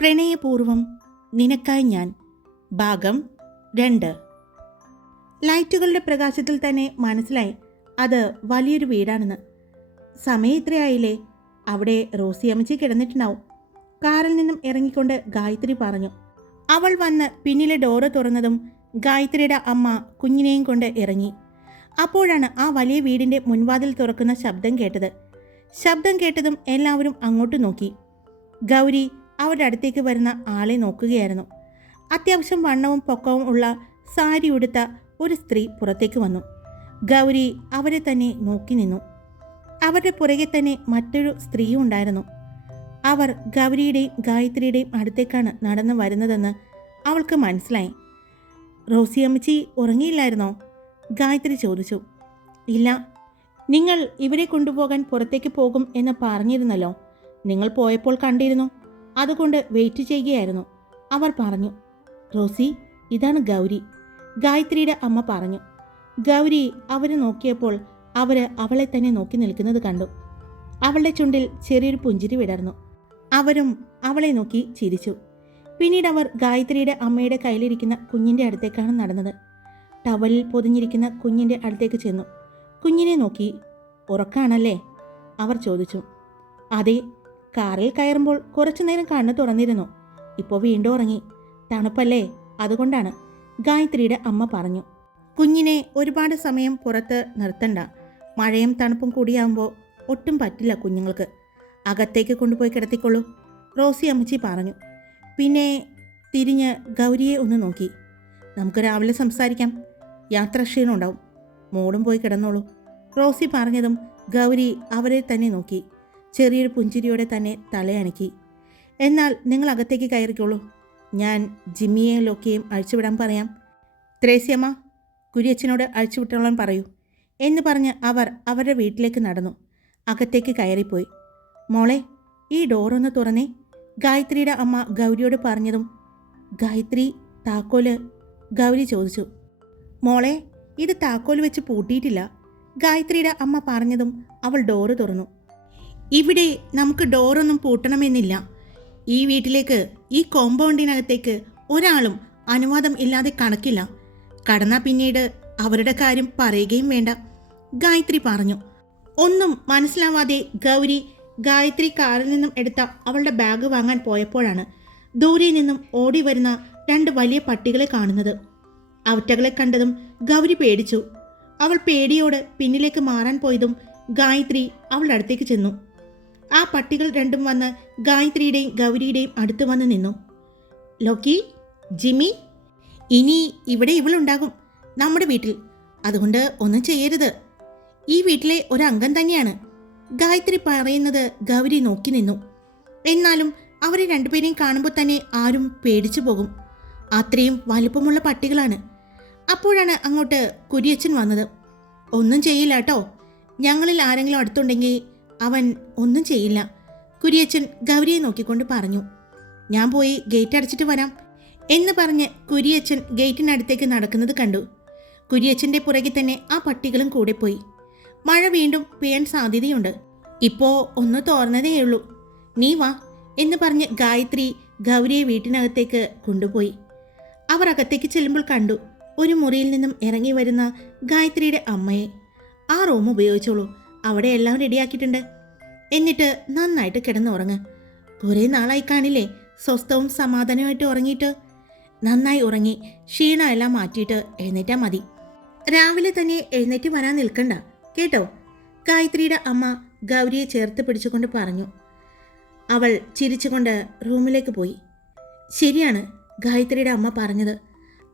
പ്രണയപൂർവം നിനക്കായി ഞാൻ. ഭാഗം രണ്ട്. ലൈറ്റുകളുടെ പ്രകാശത്തിൽ തന്നെ മനസ്സിലായി അത് വലിയൊരു വീടാണെന്ന്. സമയം ഇത്രയായില്ലേ? അവിടെ റോസി അമ്മച്ചി കിടന്നിട്ടുണ്ടാവും. കാറിൽ നിന്നും ഇറങ്ങിക്കൊണ്ട് ഗായത്രി പറഞ്ഞു. അവൾ വന്ന് പിന്നിലെ ഡോറ് തുറന്നതും ഗായത്രിയുടെ അമ്മ കുഞ്ഞിനെയും കൊണ്ട് ഇറങ്ങി. അപ്പോഴാണ് ആ വലിയ വീടിന്റെ മുൻവാതിൽ തുറക്കുന്ന ശബ്ദം കേട്ടത്. ശബ്ദം കേട്ടതും എല്ലാവരും അങ്ങോട്ട് നോക്കി. ഗൗരി അവരുടെ അടുത്തേക്ക് വരുന്ന ആളെ നോക്കുകയായിരുന്നു. അത്യാവശ്യം വണ്ണവും പൊക്കവും ഉള്ള സാരി ഉടുത്ത ഒരു സ്ത്രീ പുറത്തേക്ക് വന്നു. ഗൗരി അവരെ തന്നെ നോക്കി നിന്നു. അവരുടെ പുറകെ തന്നെ മറ്റൊരു സ്ത്രീയും ഉണ്ടായിരുന്നു. അവർ ഗൗരിയുടെയും ഗായത്രിയുടെയും അടുത്തേക്കാണ് നടന്നു വരുന്നതെന്ന് അവൾക്ക് മനസ്സിലായി. റോസി അമ്മച്ചി ഉറങ്ങിയില്ലായിരുന്നോ? ഗായത്രി ചോദിച്ചു. ഇല്ല. നിങ്ങൾ ഇവരെ കൊണ്ടുപോകാൻ പുറത്തേക്ക് പോകും എന്ന് പറഞ്ഞിരുന്നല്ലോ. നിങ്ങൾ പോയപ്പോൾ കണ്ടിരുന്നു. അതുകൊണ്ട് വെയിറ്റ് ചെയ്യുകയായിരുന്നു. അവർ പറഞ്ഞു റോസി ഇതാണ് ഗൗരി. ഗായത്രിയുടെ അമ്മ പറഞ്ഞു ഗൗരി അവരെ നോക്കിയപ്പോൾ അവർ അവളെ തന്നെ നോക്കി നിൽക്കുന്നത് കണ്ടു. അവളുടെ ചുണ്ടിൽ ചെറിയൊരു പുഞ്ചിരി വിടർന്നു. അവരും അവളെ നോക്കി ചിരിച്ചു. പിന്നീട് അവർ ഗായത്രിയുടെ അമ്മയുടെ കയ്യിലിരിക്കുന്ന കുഞ്ഞിന്റെ അടുത്തേക്കാണ് നടന്നത്. ടവലിൽ പൊതിഞ്ഞിരിക്കുന്ന കുഞ്ഞിന്റെ അടുത്തേക്ക് ചെന്നു. കുഞ്ഞിനെ നോക്കി ഉറക്കാണല്ലേ? അവർ ചോദിച്ചു. അതെ കാറിൽ കയറുമ്പോൾ കുറച്ചു നേരം കണ്ണു തുറന്നിരുന്നു. ഇപ്പോൾ വീണ്ടും ഉറങ്ങി. തണുപ്പല്ലേ? അതുകൊണ്ടാണ് ഗായത്രിയുടെ അമ്മ പറഞ്ഞു. കുഞ്ഞിനെ ഒരുപാട് സമയം പുറത്ത് നിർത്തണ്ട. മഴയും തണുപ്പും കൂടിയാകുമ്പോൾ ഒട്ടും പറ്റില്ല കുഞ്ഞുങ്ങൾക്ക്. അകത്തേക്ക് കൊണ്ടുപോയി കിടത്തിക്കൊള്ളൂ റോസി അമ്മച്ചി പറഞ്ഞു. പിന്നെ തിരിഞ്ഞ് ഗൗരിയെ ഒന്ന് നോക്കി. നമുക്ക് രാവിലെ സംസാരിക്കാം. യാത്ര ഉണ്ടാവും മോളും പോയി കിടന്നോളൂ. റോസി പറഞ്ഞതും ഗൗരി അവരെ തന്നെ നോക്കി. ചെറിയൊരു പുഞ്ചിരിയോടെ തന്നെ തലയണക്കി എന്നാൽ നിങ്ങൾ അകത്തേക്ക് കയറിക്കോളൂ. ഞാൻ ജിമ്മിയെയും ലോക്കിയെയും അഴിച്ചുവിടാൻ പറയാം. ത്രേസ്യമ്മ കുര്യച്ചനോട് അഴിച്ചുവിട്ടോളാൻ പറയൂ എന്ന് പറഞ്ഞ് അവർ അവരുടെ വീട്ടിലേക്ക് നടന്നു. അകത്തേക്ക് കയറിപ്പോയി. മോളെ ഈ ഡോറൊന്ന് തുറന്നേ. ഗായത്രിയുടെ അമ്മ ഗൗരിയോട് പറഞ്ഞതും ഗായത്രി താക്കോൽ ഗൗരി ചോദിച്ചു. മോളെ ഇത് താക്കോൽ വെച്ച് പൂട്ടിയിട്ടില്ല. ഗായത്രിയുടെ അമ്മ പറഞ്ഞതും അവൾ ഡോറ് തുറന്നു. ഇവിടെ നമുക്ക് ഡോറൊന്നും പൂട്ടണമെന്നില്ല. ഈ വീട്ടിലേക്ക് ഈ കോമ്പൗണ്ടിനകത്തേക്ക് ഒരാളും അനുവാദം ഇല്ലാതെ കണക്കില്ല കടന്നാൽ പിന്നീട് അവരുടെ കാര്യം പറയുകയും വേണ്ട. ഗായത്രി പറഞ്ഞു. ഒന്നും മനസ്സിലാവാതെ ഗൗരി ഗായത്രി കാറിൽ നിന്നും എടുത്ത അവളുടെ ബാഗ് വാങ്ങാൻ പോയപ്പോഴാണ് ദൂരെ നിന്നും ഓടി വരുന്ന രണ്ട് വലിയ പട്ടികളെ കാണുന്നത്. അവറ്റകളെ കണ്ടതും ഗൗരി പേടിച്ചു. അവൾ പേടിയോട് പിന്നിലേക്ക് മാറാൻ പോയതും ഗായത്രി അവളുടെ അടുത്തേക്ക് ചെന്നു. ആ പട്ടികൾ രണ്ടും വന്ന് ഗായത്രിയുടെയും ഗൗരിയുടെയും അടുത്ത് വന്ന് നിന്നു. ലോക്കി ജിമ്മി ഇനി ഇവിടെ ഇവളുണ്ടാകും നമ്മുടെ വീട്ടിൽ. അതുകൊണ്ട് ഒന്നും ചെയ്യരുത്. ഈ വീട്ടിലെ ഒരംഗം തന്നെയാണ്. ഗായത്രി പറയുന്നത് ഗൗരി നോക്കി നിന്നു. എന്നാലും അവരെ രണ്ടുപേരെയും കാണുമ്പോൾ തന്നെ ആരും പേടിച്ചു പോകും. അത്രയും വലുപ്പമുള്ള പട്ടികളാണ്. അപ്പോഴാണ് അങ്ങോട്ട് കുരിയച്ചൻ വന്നത്. ഒന്നും ചെയ്യില്ല കേട്ടോ ഞങ്ങളിൽ ആരെങ്കിലും അടുത്തുണ്ടെങ്കിൽ അവൻ ഒന്നും ചെയ്യില്ല. കുരിയച്ചൻ ഗൗരിയെ നോക്കിക്കൊണ്ട് പറഞ്ഞു ഞാൻ പോയി ഗേറ്റ് അടച്ചിട്ട് വരാം എന്ന് പറഞ്ഞ് കുരിയച്ചൻ ഗേറ്റിനടുത്തേക്ക് നടക്കുന്നത് കണ്ടു. കുരിയച്ചന്റെ പുറകെ തന്നെ ആ പട്ടികളും കൂടെ പോയി. മഴ വീണ്ടും പെയ്യാൻ സാധ്യതയുണ്ട്. ഇപ്പോൾ ഒന്ന് തോർന്നതേയുള്ളൂ നീ വാ എന്ന് പറഞ്ഞ് ഗായത്രി ഗൗരിയെ വീട്ടിനകത്തേക്ക് കൊണ്ടുപോയി. അവർ അകത്തേക്ക് ചെല്ലുമ്പോൾ കണ്ടു ഒരു മുറിയിൽ നിന്നും ഇറങ്ങി വരുന്ന ഗായത്രിയുടെ അമ്മയെ. ആ റൂം ഉപയോഗിച്ചോളൂ. അവിടെ എല്ലാം റെഡിയാക്കിയിട്ടുണ്ട്. എന്നിട്ട് നന്നായിട്ട് കിടന്നുറങ്ങ്. കുറേ നാളായി കാണില്ലേ സ്വസ്ഥവും സമാധാനമായിട്ട് ഉറങ്ങിയിട്ട്. നന്നായി ഉറങ്ങി ക്ഷീണമെല്ലാം മാറ്റിയിട്ട് എഴുന്നേറ്റാൽ മതി. രാവിലെ തന്നെ എഴുന്നേറ്റ് വരാൻ നിൽക്കണ്ട കേട്ടോ? ഗായത്രിയുടെ അമ്മ ഗൗരിയെ ചേർത്ത് പിടിച്ചുകൊണ്ട് പറഞ്ഞു. അവൾ ചിരിച്ചുകൊണ്ട് റൂമിലേക്ക് പോയി. ശരിയാണ് ഗായത്രിയുടെ അമ്മ പറഞ്ഞത്.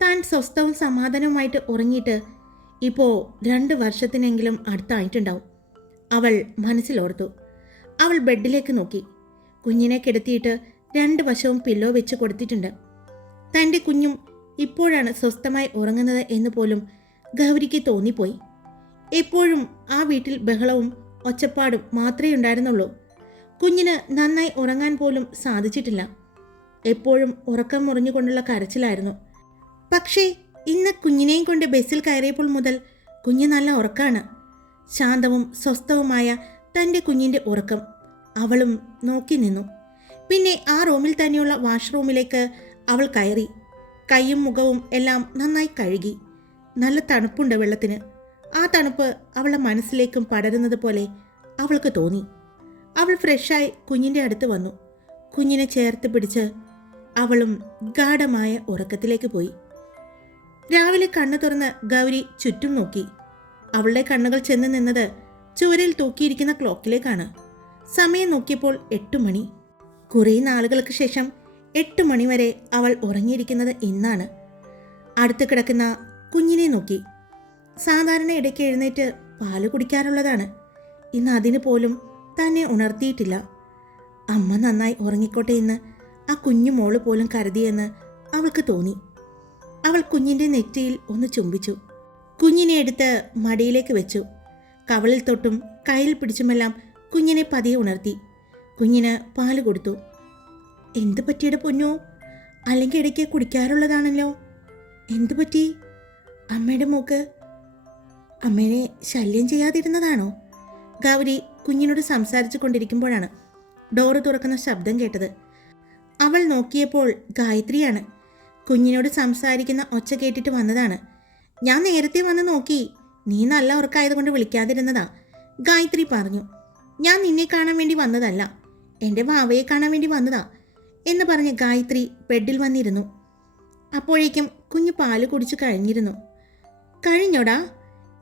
താൻ സ്വസ്ഥവും സമാധാനവുമായിട്ട് ഉറങ്ങിയിട്ട് ഇപ്പോൾ രണ്ട് വർഷത്തിനെങ്കിലും അടുത്തായിട്ടുണ്ടാവും. അവൾ മനസ്സിലോർത്തു. അവൾ ബെഡിലേക്ക് നോക്കി. കുഞ്ഞിനെ കിടത്തിയിട്ട് രണ്ട് വശവും പില്ലോ വെച്ച് കൊടുത്തിട്ടുണ്ട്. തന്റെ കുഞ്ഞും ഇപ്പോഴാണ് സ്വസ്ഥമായി ഉറങ്ങുന്നത് എന്ന് പോലും ഗൗരിക്ക് തോന്നിപ്പോയി. എപ്പോഴും ആ വീട്ടിൽ ബഹളവും ഒച്ചപ്പാടും മാത്രമേ ഉണ്ടായിരുന്നുള്ളൂ. കുഞ്ഞിന് നന്നായി ഉറങ്ങാൻ പോലും സാധിച്ചിട്ടില്ല. എപ്പോഴും ഉറക്കം മുറിഞ്ഞുകൊണ്ടുള്ള കരച്ചിലായിരുന്നു. പക്ഷേ ഇന്ന് കുഞ്ഞിനെയും കൊണ്ട് ബസ്സിൽ കയറിയപ്പോൾ മുതൽ കുഞ്ഞ് നല്ല ഉറക്കാണ്. ശാന്തവും സ്വസ്ഥവുമായ തന്റെ കുഞ്ഞിന്റെ ഉറക്കം അവളും നോക്കി നിന്നു. പിന്നെ ആ റൂമിൽ തന്നെയുള്ള വാഷ്റൂമിലേക്ക് അവൾ കയറി. കൈയും മുഖവും എല്ലാം നന്നായി കഴുകി. നല്ല തണുപ്പുണ്ട് വെള്ളത്തിന്. ആ തണുപ്പ് അവളുടെ മനസ്സിലേക്കും പടരുന്നത് പോലെ അവൾക്ക് തോന്നി. അവൾ ഫ്രഷായി കുഞ്ഞിന്റെ അടുത്ത് വന്നു. കുഞ്ഞിനെ ചേർത്ത് പിടിച്ച് അവളും ഗാഠമായ ഉറക്കത്തിലേക്ക് പോയി. രാവിലെ കണ്ണു തുറന്ന് ഗൗരി ചുറ്റും നോക്കി. അവളുടെ കണ്ണുകൾ ചെന്ന് നിന്നത് ചുവരിൽ തൂക്കിയിരിക്കുന്ന ക്ലോക്കിലേക്കാണ്. സമയം നോക്കിയപ്പോൾ എട്ട് മണി. കുറേ നാളുകൾക്ക് ശേഷം എട്ട് മണിവരെ അവൾ ഉറങ്ങിയിരിക്കുന്നത് ഇന്നാണ്. അടുത്ത് കിടക്കുന്ന കുഞ്ഞിനെ നോക്കി. സാധാരണ ഇടയ്ക്ക് എഴുന്നേറ്റ് പാൽ കുടിക്കാറുള്ളതാണ്. ഇന്ന് അതിന് പോലും തന്നെ ഉണർത്തിയിട്ടില്ല. അമ്മ നന്നായി ഉറങ്ങിക്കോട്ടെ എന്ന് ആ കുഞ്ഞു മോൾ പോലും കരുതിയെന്ന് അവൾക്ക് തോന്നി. അവൾ കുഞ്ഞിന്റെ നെറ്റിയിൽ ഒന്ന് ചുംബിച്ചു. കുഞ്ഞിനെ എടുത്ത് മടിയിലേക്ക് വെച്ചു. കവളിൽ തൊട്ടും കയ്യിൽ പിടിച്ചുമെല്ലാം കുഞ്ഞിനെ പതിയെ ഉണർത്തി. കുഞ്ഞിന് പാൽ കൊടുത്തു. എന്തു പറ്റിയുടെ പൊന്നോ? അല്ലെങ്കിൽ ഇടയ്ക്ക് കുടിക്കാറുള്ളതാണല്ലോ. എന്തു പറ്റി? അമ്മയുടെ മൂക്ക്? അമ്മേനെ ശല്യം ചെയ്യാതിരുന്നതാണോ? ഗൗരി കുഞ്ഞിനോട് സംസാരിച്ചു കൊണ്ടിരിക്കുമ്പോഴാണ് ഡോറ് തുറക്കുന്ന ശബ്ദം കേട്ടത്. അവൾ നോക്കിയപ്പോൾ ഗായത്രിയാണ്. കുഞ്ഞിനോട് സംസാരിക്കുന്ന ഒച്ച കേട്ടിട്ട് വന്നതാണ്. ഞാൻ നേരത്തെ വന്ന് നോക്കി. നീ നല്ല ഉറക്കായതുകൊണ്ട് വിളിക്കാതിരുന്നതാ. ഗായത്രി പറഞ്ഞു. ഞാൻ നിന്നെ കാണാൻ വേണ്ടി വന്നതല്ല. എന്റെ വാവയെ കാണാൻ വേണ്ടി വന്നതാ എന്ന് പറഞ്ഞ് ഗായത്രി ബെഡിൽ വന്നിരുന്നു. അപ്പോഴേക്കും കുഞ്ഞു പാൽ കുടിച്ചു കഴിഞ്ഞിരുന്നു. കഴിഞ്ഞോടാ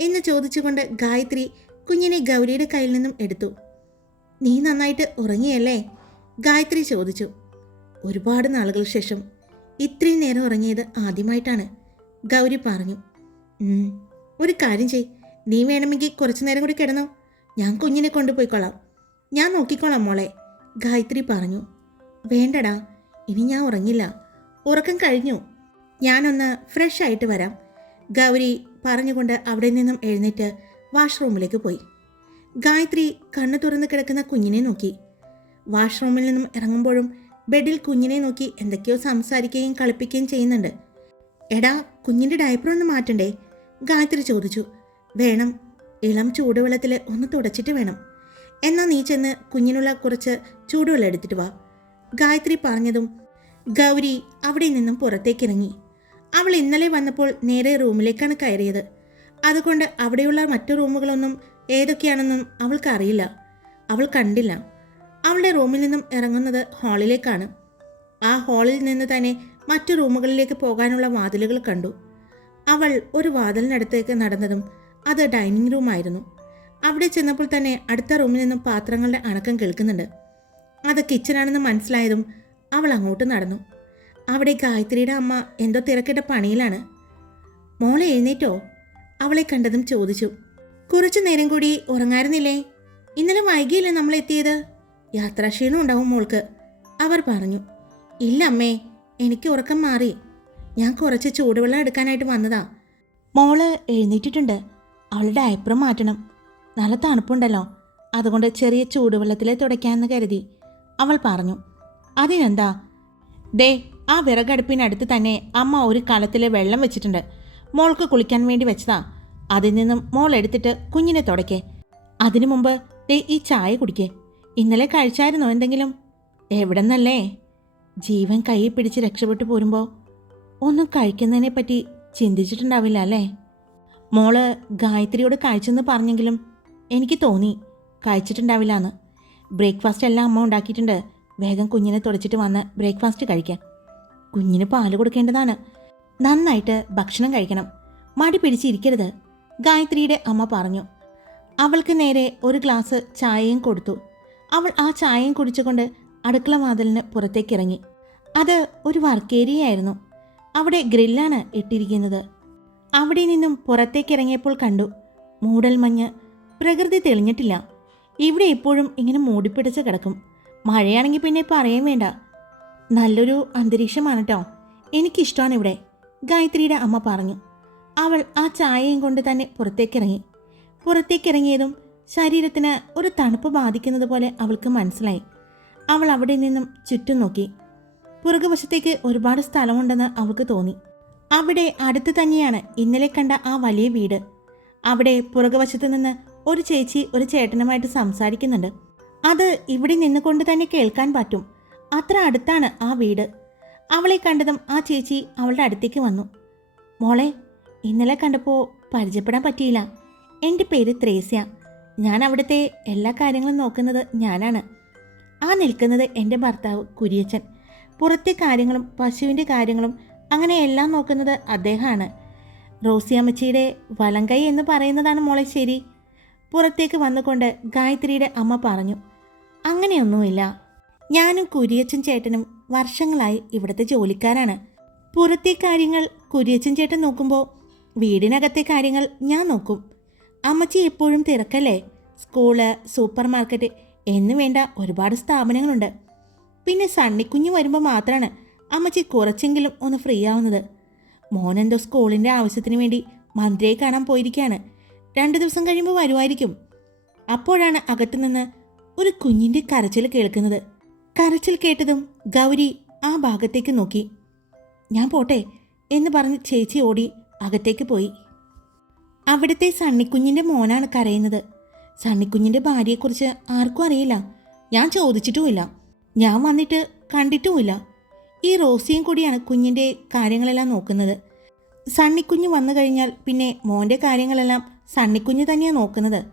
എന്ന് ചോദിച്ചുകൊണ്ട് ഗായത്രി കുഞ്ഞിനെ ഗൗരിയുടെ കയ്യിൽ നിന്നും എടുത്തു. നീ നന്നായിട്ട് ഉറങ്ങിയല്ലേ? ഗായത്രി ചോദിച്ചു. ഒരുപാട് നാളുകൾക്ക് ശേഷം ഇത്രയും നേരം ഉറങ്ങിയത് ആദ്യമായിട്ടാണ്. ഗൗരി പറഞ്ഞു. "ഉം, ഒരു കാര്യം ചെയ് നീ വേണമെങ്കിൽ കുറച്ചു നേരം കൂടി കിടന്നോ. ഞാൻ കുഞ്ഞിനെ കൊണ്ടുപോയിക്കൊള്ളാം ഞാൻ നോക്കിക്കോളാം മോളെ. ഗായത്രി പറഞ്ഞു. വേണ്ടടാ. ഇനി ഞാൻ ഉറങ്ങില്ല. ഉറക്കം കഴിഞ്ഞു. ഞാനൊന്ന് ഫ്രഷ് ആയിട്ട് വരാം. ഗൗരി പറഞ്ഞുകൊണ്ട് അവിടെ നിന്നും എഴുന്നേറ്റ് വാഷ്റൂമിലേക്ക് പോയി. ഗായത്രി കണ്ണു തുറന്ന് കിടക്കുന്ന കുഞ്ഞിനെ നോക്കി. വാഷ്റൂമിൽ നിന്നും ഇറങ്ങുമ്പോഴും ബെഡിൽ കുഞ്ഞിനെ നോക്കി എന്തൊക്കെയോ സംസാരിക്കുകയും കളിപ്പിക്കുകയും ചെയ്യുന്നുണ്ട്. എടാ കുഞ്ഞിന്റെ ഡയപ്പർ ഒന്ന് മാറ്റണ്ടേ? ഗായത്രി ചോദിച്ചു. വേണം ഇളം ചൂടുവെള്ളത്തിൽ ഒന്ന് തുടച്ചിട്ട് വേണം. എന്നാൽ നീ ചെന്ന് കുഞ്ഞിനുള്ള കുറച്ച് ചൂടുവെള്ളം എടുത്തിട്ട് വാ. ഗായത്രി പറഞ്ഞതും ഗൗരി അവിടെ നിന്നും പുറത്തേക്കിറങ്ങി അവൾ ഇന്നലെ വന്നപ്പോൾ നേരെ റൂമിലേക്കാണ് കയറിയത്. അതുകൊണ്ട് അവിടെയുള്ള മറ്റു റൂമുകളൊന്നും ഏതൊക്കെയാണെന്നും അവൾക്കറിയില്ല അവൾ കണ്ടില്ല. അവളുടെ റൂമിൽ നിന്നും ഇറങ്ങുന്നത് ഹാളിലേക്കാണ് ആ ഹാളിൽ നിന്ന് തന്നെ മറ്റു റൂമുകളിലേക്ക് പോകാനുള്ള വാതിലുകൾ കണ്ടു. അവൾ ഒരു വാതിലിനടുത്തേക്ക് നടന്നതും അത് ഡൈനിങ് റൂം ആയിരുന്നു. അവിടെ ചെന്നപ്പോൾ തന്നെ അടുത്ത റൂമിൽ നിന്നും പാത്രങ്ങളുടെ അണക്കം കേൾക്കുന്നുണ്ട്. അത് കിച്ചണാണെന്ന് മനസ്സിലായതും അവൾ അങ്ങോട്ട് നടന്നു. അവിടെ ഗായത്രിയുടെ അമ്മ എന്തോ തിരക്കിട്ട പണിയിലാണ്. മോളെ എഴുന്നേറ്റോ? അവളെ കണ്ടതും ചോദിച്ചു. കുറച്ചു നേരം കൂടി ഉറങ്ങായിരുന്നില്ലേ? ഇന്നലെ വൈകിയില്ലേ നമ്മൾ എത്തിയത്? യാത്രാക്ഷീണം ഉണ്ടാവും മോൾക്ക്. അവർ പറഞ്ഞു. ഇല്ല അമ്മേ എനിക്ക് ഉറക്കം മാറി. ഞാൻ കുറച്ച് ചൂടുവെള്ളം എടുക്കാനായിട്ട് വന്നതാ. മോൾ എഴുന്നേറ്റിട്ടുണ്ട്. അവളുടെ അയപ്പുറം മാറ്റണം. നല്ല തണുപ്പുണ്ടല്ലോ. അതുകൊണ്ട് ചെറിയ ചൂടുവെള്ളത്തിൽ തുടയ്ക്കാമെന്ന് കരുതി. അവൾ പറഞ്ഞു അതിനെന്താ? ദേ ആ വിറകടുപ്പിനടുത്ത് തന്നെ അമ്മ ഒരു കലത്തിൽ വെള്ളം വെച്ചിട്ടുണ്ട്. മോൾക്ക് കുളിക്കാൻ വേണ്ടി വെച്ചതാ. അതിൽ നിന്നും മോൾ എടുത്തിട്ട് കുഞ്ഞിനെ തുടയ്ക്കേ. അതിനു മുമ്പ് ദേ ഈ ചായ കുടിക്കേ. ഇന്നലെ കഴിച്ചായിരുന്നോ എന്തെങ്കിലും? എവിടെന്നല്ലേ? ജീവൻ കയ്യിൽ പിടിച്ച് രക്ഷപ്പെട്ടു പോരുമ്പോൾ ഒന്നും കഴിക്കുന്നതിനെ പറ്റി ചിന്തിച്ചിട്ടുണ്ടാവില്ല അല്ലേ? മോൾ ഗായത്രിയോട് കഴിച്ചെന്ന് പറഞ്ഞെങ്കിലും എനിക്ക് തോന്നി കഴിച്ചിട്ടുണ്ടാവില്ല എന്ന് ബ്രേക്ക്ഫാസ്റ്റ് എല്ലാം അമ്മ ഉണ്ടാക്കിയിട്ടുണ്ട്. വേഗം കുഞ്ഞിനെ തുടച്ചിട്ട് വന്ന് ബ്രേക്ക്ഫാസ്റ്റ് കഴിക്കാം. കുഞ്ഞിന് പാൽ കൊടുക്കേണ്ടതാണ്. നന്നായിട്ട് ഭക്ഷണം കഴിക്കണം. മടി പിടിച്ചിരിക്കരുത് ഗായത്രിയുടെ അമ്മ പറഞ്ഞു. അവൾക്ക് നേരെ ഒരു ഗ്ലാസ് ചായയും കൊടുത്തു. അവൾ ആ ചായയും കുടിച്ചുകൊണ്ട് അടുക്കള വാതിലിന് പുറത്തേക്കിറങ്ങി. അത് ഒരു വർക്കേരിയായിരുന്നു അവിടെ ഗ്രില്ലാണ് ഇട്ടിരിക്കുന്നത്. അവിടെ നിന്നും പുറത്തേക്കിറങ്ങിയപ്പോൾ കണ്ടു. മൂടൽ മഞ്ഞ്. പ്രകൃതി തെളിഞ്ഞിട്ടില്ല. ഇവിടെ എപ്പോഴും ഇങ്ങനെ മൂടിപ്പിടിച്ച് കിടക്കും. മഴയാണെങ്കിൽ പിന്നെ പറയാൻ വേണ്ട. നല്ലൊരു അന്തരീക്ഷമാണ് കേട്ടോ എനിക്കിഷ്ടമാണ് ഇവിടെ. ഗായത്രിയുടെ അമ്മ പറഞ്ഞു. അവൾ ആ ചായയും കൊണ്ട് തന്നെ പുറത്തേക്കിറങ്ങി. പുറത്തേക്കിറങ്ങിയതും ശരീരത്തിന് ഒരു തണുപ്പ് ബാധിക്കുന്നത് പോലെ അവൾക്ക് മനസ്സിലായി. അവൾ അവിടെ നിന്നും ചുറ്റും നോക്കി. പുറകുവശത്തേക്ക് ഒരുപാട് സ്ഥലമുണ്ടെന്ന് അവൾക്ക് തോന്നി. അവിടെ അടുത്ത് തന്നെയാണ് ഇന്നലെ കണ്ട ആ വലിയ വീട്. അവിടെ പുറകുവശത്ത് നിന്ന് ഒരു ചേച്ചി ഒരു ചേട്ടനുമായിട്ട് സംസാരിക്കുന്നുണ്ട്. അത് ഇവിടെ നിന്നുകൊണ്ട് തന്നെ കേൾക്കാൻ പറ്റും. അത്ര അടുത്താണ് ആ വീട്. അവളെ കണ്ടതും ആ ചേച്ചി അവളുടെ അടുത്തേക്ക് വന്നു. മോളെ ഇന്നലെ കണ്ടപ്പോൾ പരിചയപ്പെടാൻ പറ്റിയില്ല. എന്റെ പേര് ത്രേസ്യ. ഞാൻ അവിടുത്തെ എല്ലാ കാര്യങ്ങളും നോക്കുന്നത് ഞാനാണ്. ആ നിൽക്കുന്നത് എന്റെ ഭർത്താവ് കുരിയച്ചൻ. പുറത്തെ കാര്യങ്ങളും പശുവിന്റെ കാര്യങ്ങളും അങ്ങനെ എല്ലാം നോക്കുന്നത് അദ്ദേഹമാണ്. റോസിയമ്മച്ചിയുടെ വലങ്കൈ എന്ന് പറയുന്നതാണ് മോളെ ശരി. പുറത്തേക്ക് വന്നുകൊണ്ട് ഗായത്രിയുടെ അമ്മ പറഞ്ഞു അങ്ങനെയൊന്നുമില്ല. ഞാനും കുരിയച്ചൻ ചേട്ടനും വർഷങ്ങളായി ഇവിടുത്തെ ജോലിക്കാരാണ്. പുറത്തെ കാര്യങ്ങൾ കുരിയച്ചൻ ചേട്ടൻ നോക്കുമ്പോൾ വീടിനകത്തെ കാര്യങ്ങൾ ഞാൻ നോക്കും. അമ്മച്ചി എപ്പോഴും തിരക്കല്ലേ? സ്കൂൾ സൂപ്പർ മാർക്കറ്റ് എന്ന് വേണ്ട ഒരുപാട് സ്ഥാപനങ്ങളുണ്ട്. പിന്നെ സണ്ണിക്കുഞ്ഞ് വരുമ്പോൾ മാത്രമാണ് അമ്മച്ചി കുറച്ചെങ്കിലും ഒന്ന് ഫ്രീ ആവുന്നത്. മോനെന്തോ സ്കൂളിന്റെ ആവശ്യത്തിന് വേണ്ടി മന്ത്രിയെ കാണാൻ പോയിരിക്കുകയാണ് രണ്ട് ദിവസം കഴിയുമ്പോൾ വരുമായിരിക്കും. അപ്പോഴാണ് അകത്തുനിന്ന് ഒരു കുഞ്ഞിന്റെ കരച്ചിൽ കേൾക്കുന്നത്. കരച്ചിൽ കേട്ടതും ഗൗരി ആ ഭാഗത്തേക്ക് നോക്കി. ഞാൻ പോട്ടെ എന്ന് പറഞ്ഞ് ചേച്ചി ഓടി അകത്തേക്ക് പോയി. അവിടുത്തെ സണ്ണിക്കുഞ്ഞിന്റെ മോനാണ് കരയുന്നത്. സണ്ണിക്കുഞ്ഞിന്റെ ഭാര്യയെക്കുറിച്ച് ആർക്കും അറിയില്ല. ഞാൻ ചോദിച്ചിട്ടുമില്ല. ഞാൻ വന്നിട്ട് കണ്ടിട്ടുമില്ല. ഈ റോസിയും കൂടിയാണ് കുഞ്ഞിന്റെ കാര്യങ്ങളെല്ലാം നോക്കുന്നത്. സണ്ണിക്കുഞ്ഞ് വന്നു കഴിഞ്ഞാൽ പിന്നെ മോന്റെ കാര്യങ്ങളെല്ലാം സണ്ണിക്കുഞ്ഞ് തന്നെയാണ് നോക്കുന്നത്.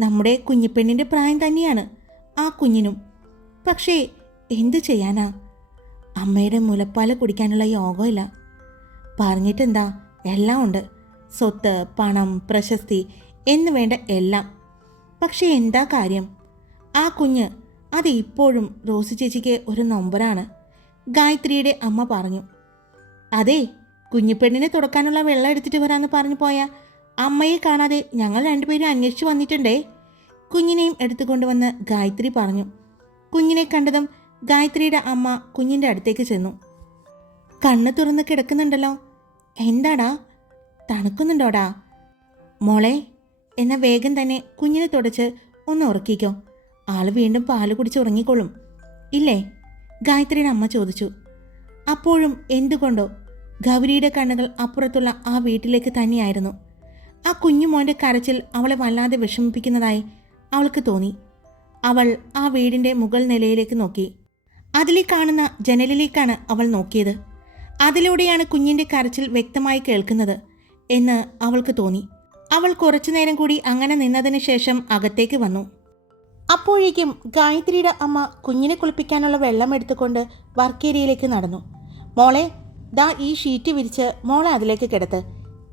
നമ്മുടെ കുഞ്ഞിപ്പെണ്ണിന്റെ പ്രായം തന്നെയാണ് ആ കുഞ്ഞിനും. പക്ഷേ എന്ത് ചെയ്യാനാ? അമ്മയുടെ മുലപ്പാൽ കുടിക്കാനുള്ള യോഗമില്ല. പറഞ്ഞിട്ടെന്താ? എല്ലാം ഉണ്ട്. സ്വത്ത് പണം പ്രശസ്തി എന്ന് വേണ്ട എല്ലാം പക്ഷേ എന്താ കാര്യം? ആ കുഞ്ഞ് അത് ഇപ്പോഴും റോസി ചേച്ചിക്ക് ഒരു നൊമ്പരാണ്. ഗായത്രിയുടെ അമ്മ പറഞ്ഞു. അതെ കുഞ്ഞിപ്പെണ്ണിനെ തുടക്കാനുള്ള വെള്ളം എടുത്തിട്ട് വരാമെന്ന് പറഞ്ഞു പോയ അമ്മയെ കാണാതെ ഞങ്ങൾ രണ്ടുപേരും അന്വേഷിച്ചു വന്നിട്ടുണ്ടേ? കുഞ്ഞിനെയും എടുത്തുകൊണ്ടുവന്ന് ഗായത്രി പറഞ്ഞു. കുഞ്ഞിനെ കണ്ടതും ഗായത്രിയുടെ അമ്മ കുഞ്ഞിന്റെ അടുത്തേക്ക് ചെന്നു. കണ്ണ് തുറന്ന് കിടക്കുന്നുണ്ടല്ലോ. എന്താടാ? തണുക്കുന്നുണ്ടോടാ? മോളെ എന്ന വേഗം തന്നെ കുഞ്ഞിനെ തുടച്ച് ഒന്ന് ഉറക്കിക്കോ. ആൾ വീണ്ടും പാൽ കുടിച്ച് ഉറങ്ങിക്കോളും. ഇല്ലേ? ഗായത്രിയുടെ അമ്മ ചോദിച്ചു. അപ്പോഴും എന്തുകൊണ്ടോ ഗൗരിയുടെ കണ്ണുകൾ അപ്പുറത്തുള്ള ആ വീട്ടിലേക്ക് തന്നെയായിരുന്നു. ആ കുഞ്ഞുമോന്റെ കരച്ചിൽ അവളെ വല്ലാതെ വിഷമിപ്പിക്കുന്നതായി അവൾക്ക് തോന്നി. അവൾ ആ വീടിന്റെ മുകൾ നിലയിലേക്ക് നോക്കി. അതിലെ കാണുന്ന ജനലിലേക്കാണ് അവൾ നോക്കിയത്. അതിലൂടെയാണ് കുഞ്ഞിന്റെ കരച്ചിൽ വ്യക്തമായി കേൾക്കുന്നത് എന്ന് അവൾക്ക് തോന്നി. അവൾ കുറച്ചു നേരം കൂടി അങ്ങനെ നിന്നതിന് ശേഷം അകത്തേക്ക് വന്നു. അപ്പോഴേക്കും ഗായത്രിയുടെ അമ്മ കുഞ്ഞിനെ കുളിപ്പിക്കാനുള്ള വെള്ളം എടുത്തുകൊണ്ട് വർക്കേരിയയിലേക്ക് നടന്നു. മോളെ ദാ ഈ ഷീറ്റ് വിരിച്ച് മോളെ അതിലേക്ക് കിടത്ത്.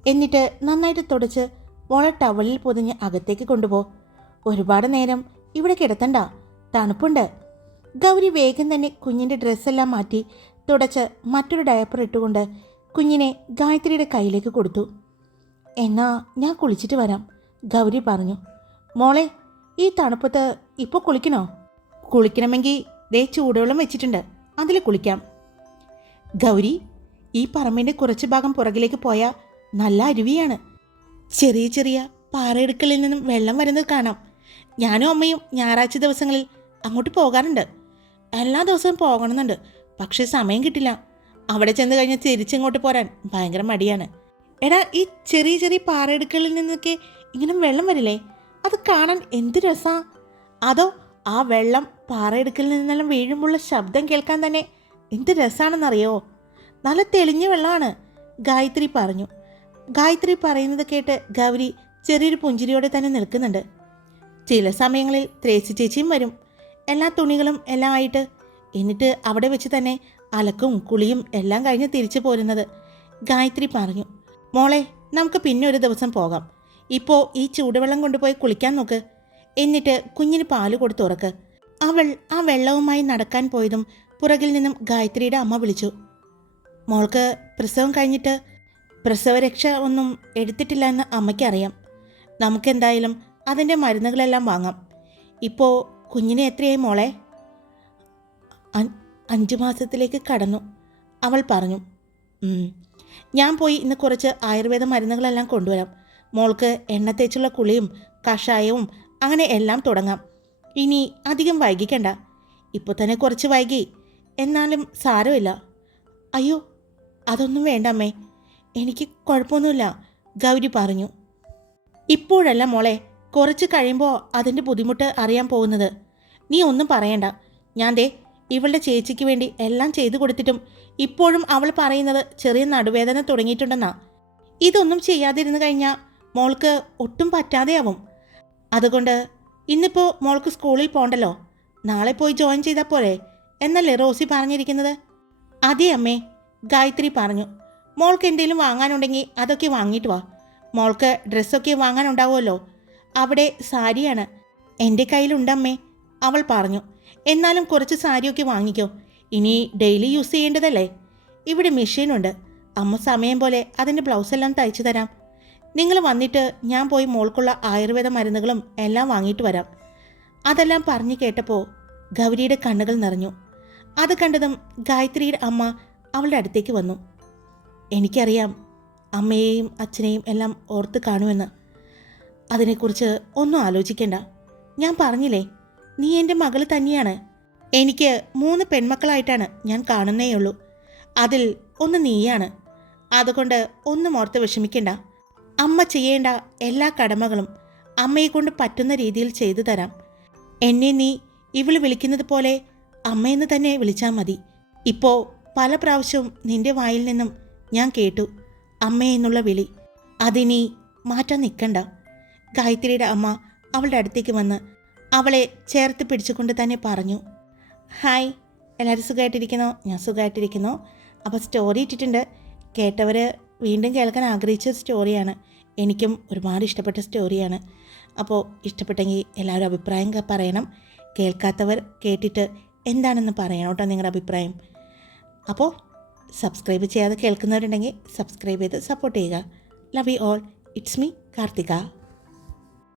എന്നിട്ട് നന്നായിട്ട് തുടച്ച് മോളെ ടവലിൽ പൊതിഞ്ഞ് അകത്തേക്ക് കൊണ്ടുപോ. ഒരുപാട് നേരം ഇവിടെ കിടത്തണ്ട. തണുപ്പുണ്ട്. ഗൗരി വേഗം തന്നെ കുഞ്ഞിന്റെ ഡ്രസ്സെല്ലാം മാറ്റി തുടച്ച് മറ്റൊരു ഡയപ്പർ ഇട്ടുകൊണ്ട് കുഞ്ഞിനെ ഗായത്രിയുടെ കയ്യിലേക്ക് കൊടുത്തു. എന്നാ ഞാൻ കുളിച്ചിട്ട് വരാം. ഗൗരി പറഞ്ഞു. മോളെ ഈ തണുപ്പത്ത് ഇപ്പോൾ കുളിക്കണോ? കുളിക്കണമെങ്കിൽ ദേ ചൂടുവെള്ളം വെച്ചിട്ടുണ്ട്. അതിൽ കുളിക്കാം. ഗൗരി ഈ പറമ്പിന്റെ കുറച്ച് ഭാഗം പുറകിലേക്ക് പോയാൽ നല്ല അരുവിയാണ്. ചെറിയ ചെറിയ പാറയിടുക്കളിൽ നിന്നും വെള്ളം വരുന്നത് കാണാം. ഞാനും അമ്മയും ഞായറാഴ്ച ദിവസങ്ങളിൽ അങ്ങോട്ട് പോകാറുണ്ട്. എല്ലാ ദിവസവും പോകണമെന്നുണ്ട്. പക്ഷേ സമയം കിട്ടില്ല. അവിടെ ചെന്ന് കഴിഞ്ഞാൽ തിരിച്ചിങ്ങോട്ട് പോരാൻ ഭയങ്കര മടിയാണ്. എടാ ഈ ചെറിയ ചെറിയ പാറയിടുക്കളിൽ നിന്നൊക്കെ ഇങ്ങനെ വെള്ളം വരില്ലേ? അത് കാണാൻ എന്ത് രസാ? അതോ ആ വെള്ളം പാറയിടുക്കിൽ നിന്നെല്ലാം വീഴുമ്പോഴുള്ള ശബ്ദം കേൾക്കാൻ തന്നെ എന്ത് രസാണെന്നറിയോ? നല്ല തെളിഞ്ഞ വെള്ളമാണ് ഗായത്രി പറഞ്ഞു. ഗായത്രി പറയുന്നത് കേട്ട് ഗൗരി ചെറിയൊരു പുഞ്ചിരിയോടെ തന്നെ നിൽക്കുന്നുണ്ട്. ചില സമയങ്ങളിൽ ത്രേസി ചേച്ചിയും വരും. എല്ലാ തുണികളും എല്ലാം ആയിട്ട് എന്നിട്ട് അവിടെ വെച്ച് തന്നെ അലക്കും കുളിയും എല്ലാം കഴിഞ്ഞ് തിരിച്ചു പോരുന്നത് ഗായത്രി പറഞ്ഞു. മോളെ നമുക്ക് പിന്നെ ഒരു ദിവസം പോകാം. ഇപ്പോൾ ഈ ചൂടുവെള്ളം കൊണ്ടുപോയി കുളിക്കാൻ നോക്ക്. എന്നിട്ട് കുഞ്ഞിന് പാൽ കൊടുത്തുറക്ക് അവൾ ആ വെള്ളവുമായി നടക്കാൻ പോയതും പുറകിൽ നിന്നും ഗായത്രിയുടെ അമ്മ വിളിച്ചു. മോൾക്ക് പ്രസവം കഴിഞ്ഞിട്ട് പ്രസവരക്ഷ ഒന്നും എടുത്തിട്ടില്ല എന്ന് അമ്മയ്ക്കറിയാം. നമുക്കെന്തായാലും അതിന്റെ മരുന്നുകളെല്ലാം വാങ്ങാം. ഇപ്പോൾ കുഞ്ഞിന് എത്രയായി മോളെ? അഞ്ച് മാസത്തിലേക്ക് കടന്നു. അവൾ പറഞ്ഞു "ഉം. ഞാൻ പോയി ഇന്ന് കുറച്ച് ആയുർവേദ മരുന്നുകളെല്ലാം കൊണ്ടുവരാം. മോൾക്ക് എണ്ണ തേച്ചുള്ള കുളിയും കഷായവും അങ്ങനെ എല്ലാം തുടങ്ങാം. ഇനി അധികം വൈകിക്കണ്ട. ഇപ്പോൾ തന്നെ കുറച്ച് വൈകി. എന്നാലും സാരമില്ല. അയ്യോ അതൊന്നും വേണ്ട അമ്മേ. എനിക്ക് കുഴപ്പമൊന്നുമില്ല ഗൗരി പറഞ്ഞു. ഇപ്പോഴല്ല മോളെ കുറച്ച് കഴിയുമ്പോൾ അതിന്റെ ബുദ്ധിമുട്ട് അറിയാൻ പോകുന്നത്. നീ ഒന്നും പറയണ്ട. ഞാൻ ദേ ഇവളുടെ ചേച്ചിക്ക് വേണ്ടി എല്ലാം ചെയ്തു കൊടുത്തിട്ടും ഇപ്പോഴും അവൾ പറയുന്നത് ചെറിയ നടുവേദന തുടങ്ങിയിട്ടുണ്ടെന്നാ. ഇതൊന്നും ചെയ്യാതിരുന്നു കഴിഞ്ഞാൽ മോൾക്ക് ഒട്ടും പറ്റാതെയാവും. അതുകൊണ്ട് ഇന്നിപ്പോൾ മോൾക്ക് സ്കൂളിൽ പോണ്ടല്ലോ. നാളെ പോയി ജോയിൻ ചെയ്താൽ പോരെ എന്നല്ലേ റോസി പറഞ്ഞിരിക്കുന്നത്? അതേ അമ്മേ ഗായത്രി പറഞ്ഞു. മോൾക്ക് എന്തെങ്കിലും വാങ്ങാനുണ്ടെങ്കിൽ അതൊക്കെ വാങ്ങിയിട്ട് വാ. മോൾക്ക് ഡ്രസ്സൊക്കെ വാങ്ങാനുണ്ടാവുമല്ലോ. അവിടെ സാരിയാണ്. എന്റെ കയ്യിലുണ്ടമ്മേ അവൾ പറഞ്ഞു. എന്നാലും കുറച്ച് സാരിയൊക്കെ വാങ്ങിക്കോ. ഇനി ഡെയിലി യൂസ് ചെയ്യേണ്ടതല്ലേ? ഇവിടെ മെഷീനുണ്ട് അമ്മ സമയം പോലെ അതിന്റെ ബ്ലൗസെല്ലാം തയ്ച്ചു തരാം. നിങ്ങൾ വന്നിട്ട് ഞാൻ പോയി മോൾക്കുള്ള ആയുർവേദ മരുന്നുകളും എല്ലാം വാങ്ങിയിട്ട് വരാം. അതെല്ലാം പറഞ്ഞു കേട്ടപ്പോൾ ഗൗരിയുടെ കണ്ണുകൾ നിറഞ്ഞു. അത് കണ്ടതും ഗായത്രിയുടെ അമ്മ അവളുടെ അടുത്തേക്ക് വന്നു. എനിക്കറിയാം അമ്മയെയും അച്ഛനെയും എല്ലാം ഓർത്ത് കാണുമെന്ന്. അതിനെക്കുറിച്ച് ഒന്നും ആലോചിക്കേണ്ട. ഞാൻ പറഞ്ഞില്ലേ നീ എന്റെ മകൾ തന്നെയാണ്. എനിക്ക് മൂന്ന് പെൺമക്കളായിട്ടാണ് ഞാൻ കാണുന്നേയുള്ളൂ. അതിൽ ഒന്ന് നീയാണ്. അതുകൊണ്ട് ഒന്നും ഓർത്ത് വിഷമിക്കണ്ട. അമ്മ ചെയ്യേണ്ട എല്ലാ കടമകളും അമ്മയെ കൊണ്ട് പറ്റുന്ന രീതിയിൽ ചെയ്തു തരാം. എന്നെ നീ ഇവൾ വിളിക്കുന്നത് പോലെ അമ്മയെന്ന് തന്നെ വിളിച്ചാൽ മതി. ഇപ്പോൾ പല പ്രാവശ്യവും നിന്റെ വായിൽ നിന്നും ഞാൻ കേട്ടു അമ്മ എന്നുള്ള വിളി. അതിനി മാറ്റാൻ നിൽക്കണ്ട ഗായത്രിയുടെ അമ്മ അവളുടെ അടുത്തേക്ക് വന്ന് അവളെ ചേർത്ത് പിടിച്ചുകൊണ്ട് തന്നെ പറഞ്ഞു ഹായ് എല്ലാവരും സുഖമായിട്ടിരിക്കുന്നോ ഞാൻ സുഖമായിട്ടിരിക്കുന്നു അപ്പോൾ സ്റ്റോറി ഇട്ടിട്ടുണ്ട്. കേട്ടവർ വീണ്ടും കേൾക്കാൻ ആഗ്രഹിച്ച സ്റ്റോറിയാണ് എനിക്കും ഒരുപാട് ഇഷ്ടപ്പെട്ട സ്റ്റോറിയാണ് അപ്പോൾ ഇഷ്ടപ്പെട്ടെങ്കിൽ എല്ലാവരും അഭിപ്രായം പറയണം. കേൾക്കാത്തവർ കേട്ടിട്ട് എന്താണെന്ന് പറയണം കേട്ടോ നിങ്ങളുടെ അഭിപ്രായം. അപ്പോൾ സബ്സ്ക്രൈബ് ചെയ്യാതെ കേൾക്കുന്നവരുണ്ടെങ്കിൽ സബ്സ്ക്രൈബ് ചെയ്ത് സപ്പോർട്ട് ചെയ്യുക. Love you all it's me Karthika.